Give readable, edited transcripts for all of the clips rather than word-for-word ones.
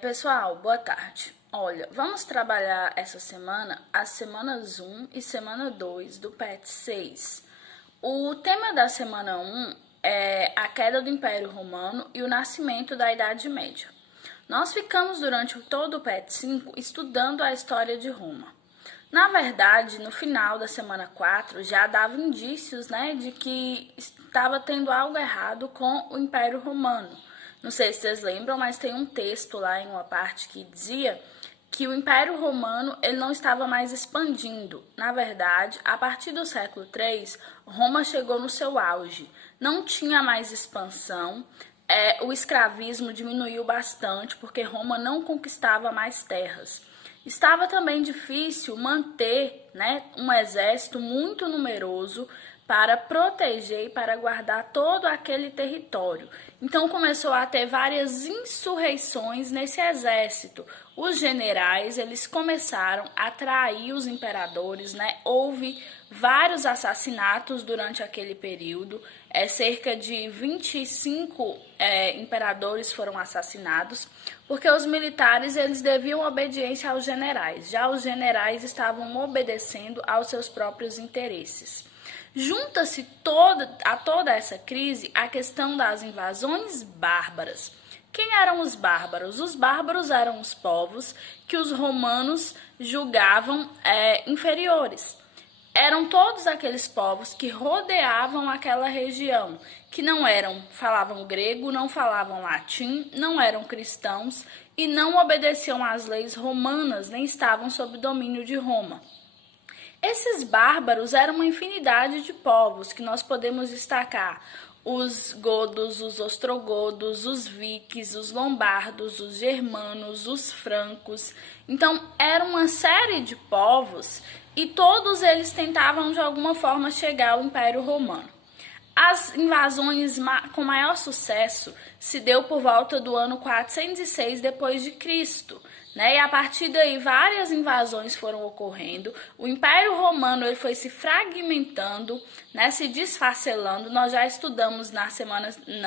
Pessoal, boa tarde. Olha, vamos trabalhar essa semana as semanas 1 e semana 2 do PET 6. O tema da semana 1 é a queda do Império Romano e o nascimento da Idade Média. Nós ficamos durante todo o PET 5 estudando a história de Roma. Na verdade, no final da semana 4 já dava indícios, de que estava tendo algo errado com o Império Romano. Não sei se vocês lembram, mas tem um texto lá em uma parte que dizia que o Império Romano ele não estava mais expandindo. Na verdade, a partir do século III, Roma chegou no seu auge. Não tinha mais expansão. O escravismo diminuiu bastante porque Roma não conquistava mais terras. Estava também difícil manter, um exército muito numeroso para proteger e para guardar todo aquele território. Então começou a ter várias insurreições nesse exército. Os generais, eles começaram a trair os imperadores, Houve vários assassinatos durante aquele período. Cerca de 25 imperadores foram assassinados, porque os militares eles deviam obediência aos generais. Já os generais estavam obedecendo aos seus próprios interesses. Junta-se a toda essa crise a questão das invasões bárbaras. Quem eram os bárbaros? Os bárbaros eram os povos que os romanos julgavam inferiores. Eram todos aqueles povos que rodeavam aquela região, que falavam grego, não falavam latim, não eram cristãos e não obedeciam às leis romanas, nem estavam sob domínio de Roma. Esses bárbaros eram uma infinidade de povos que nós podemos destacar: os godos, os ostrogodos, os vikings, os lombardos, os germanos, os francos. Então, era uma série de povos e todos eles tentavam de alguma forma chegar ao Império Romano. As invasões com maior sucesso se deu por volta do ano 406 depois de Cristo, E a partir daí várias invasões foram ocorrendo. O Império Romano ele foi se fragmentando, se desfacelando. Nós já estudamos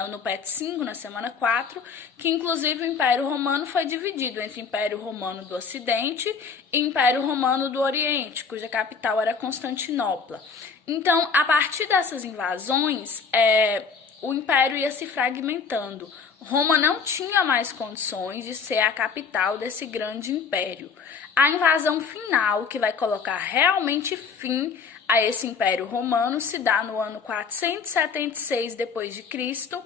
no PET 5, na semana 4, que inclusive o Império Romano foi dividido entre Império Romano do Ocidente e Império Romano do Oriente, cuja capital era Constantinopla. Então, a partir dessas invasões, o império ia se fragmentando. Roma não tinha mais condições de ser a capital desse grande império. A invasão final, que vai colocar realmente fim a esse Império Romano, se dá no ano 476 d.C.,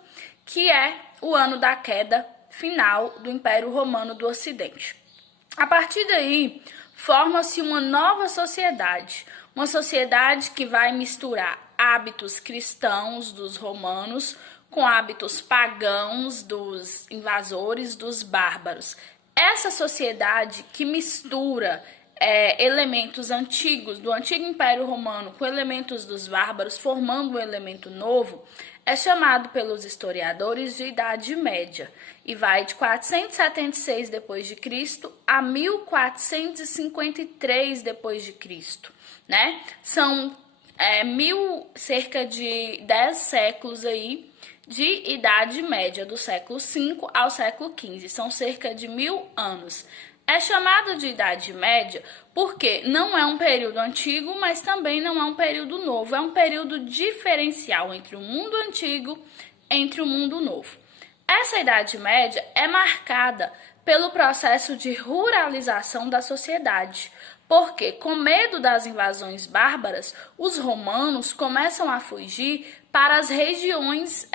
que é o ano da queda final do Império Romano do Ocidente. A partir daí, forma-se uma nova sociedade, uma sociedade que vai misturar hábitos cristãos dos romanos com hábitos pagãos dos invasores, dos bárbaros. Essa sociedade que mistura elementos antigos do antigo Império Romano com elementos dos bárbaros, formando um elemento novo, é chamado pelos historiadores de Idade Média e vai de 476 d.C. a 1453 d.C., São cerca de 10 séculos aí de Idade Média, do século V ao século XV, são cerca de 1000 anos. É chamado de Idade Média porque não é um período antigo, mas também não é um período novo. É um período diferencial entre o mundo antigo e o mundo novo. Essa Idade Média é marcada pelo processo de ruralização da sociedade, porque, com medo das invasões bárbaras, os romanos começam a fugir para as regiões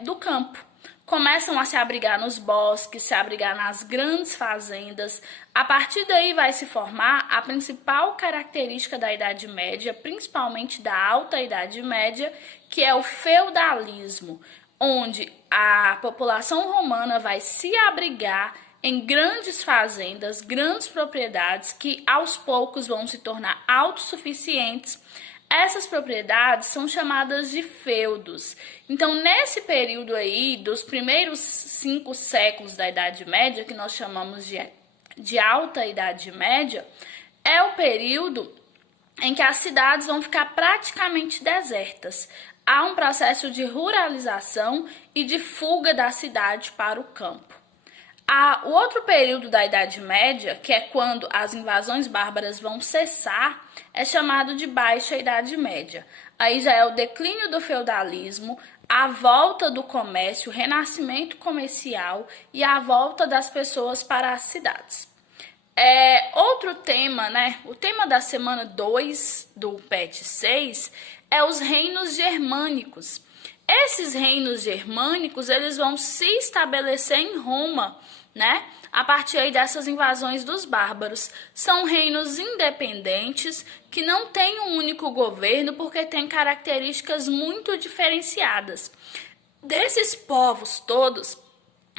do campo. Começam a se abrigar nos bosques, se abrigar nas grandes fazendas. A partir daí vai se formar a principal característica da Idade Média, principalmente da Alta Idade Média, que é o feudalismo, onde a população romana vai se abrigar em grandes fazendas, grandes propriedades que aos poucos vão se tornar autossuficientes. Essas propriedades são chamadas de feudos. Então, nesse período aí, dos primeiros 5 séculos da Idade Média, que nós chamamos de Alta Idade Média, é o período em que as cidades vão ficar praticamente desertas. Há um processo de ruralização e de fuga da cidade para o campo. O outro período da Idade Média, que é quando as invasões bárbaras vão cessar, é chamado de Baixa Idade Média. Aí já é o declínio do feudalismo, a volta do comércio, o renascimento comercial e a volta das pessoas para as cidades. Outro tema, né? O tema da semana 2 do PET 6 é os reinos germânicos. Esses reinos germânicos, eles vão se estabelecer em Roma, né? A partir aí dessas invasões dos bárbaros. São reinos independentes que não têm um único governo porque têm características muito diferenciadas. Desses povos todos,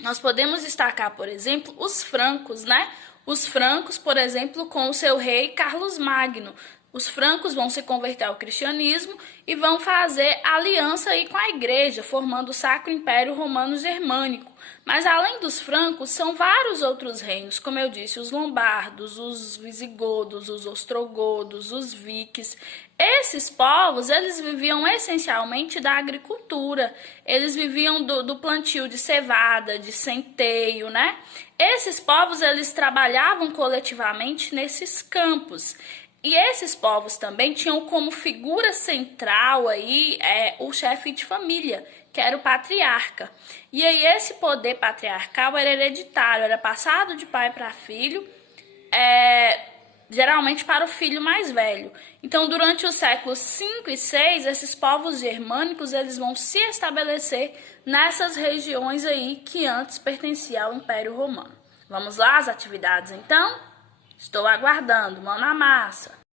nós podemos destacar, por exemplo, os francos, né? Os francos, por exemplo, com o seu rei Carlos Magno. Os francos vão se converter ao cristianismo e vão fazer aliança aí com a igreja, formando o Sacro Império Romano Germânico. Mas além dos francos, são vários outros reinos, como eu disse, os lombardos, os visigodos, os ostrogodos, os vikings. Esses povos, eles viviam essencialmente da agricultura, eles viviam do plantio de cevada, de centeio, né? Esses povos, eles trabalhavam coletivamente nesses campos. E esses povos também tinham como figura central aí o chefe de família, que era o patriarca. E aí esse poder patriarcal era hereditário, era passado de pai para filho, geralmente para o filho mais velho. Então, durante os séculos 5 e 6, esses povos germânicos eles vão se estabelecer nessas regiões aí que antes pertenciam ao Império Romano. Vamos lá, as atividades então? Estou aguardando, mão na massa.